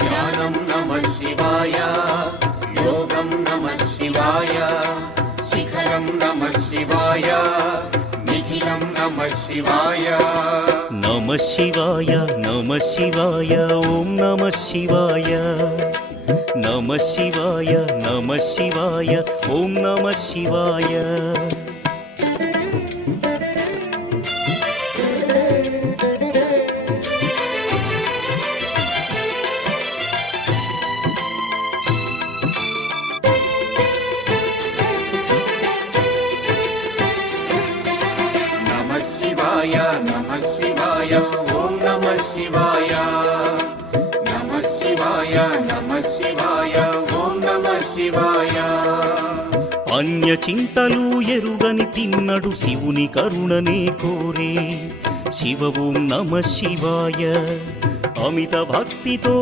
ధ్యానం నమః శివాయ, యోగం నమః శివాయ, శిఖరం నమః శివాయ, నిఖిలం నమః శివాయ. నమః శివాయ నమః శివాయ ఓం నమః శివాయ. నమః శివాయ నమః శివాయ ఓం నమః శివాయ. నమః శివాయ నమః శివాయ ఓం నమః శివాయ. నమః శివాయ నమః శివాయ ఓం నమః శివాయ. అన్య చింతలు ఎరుగని తిన్నడు శివుని కరుణనే కోరే. శివ ఓం నమః శివాయ. అమిత భక్తితో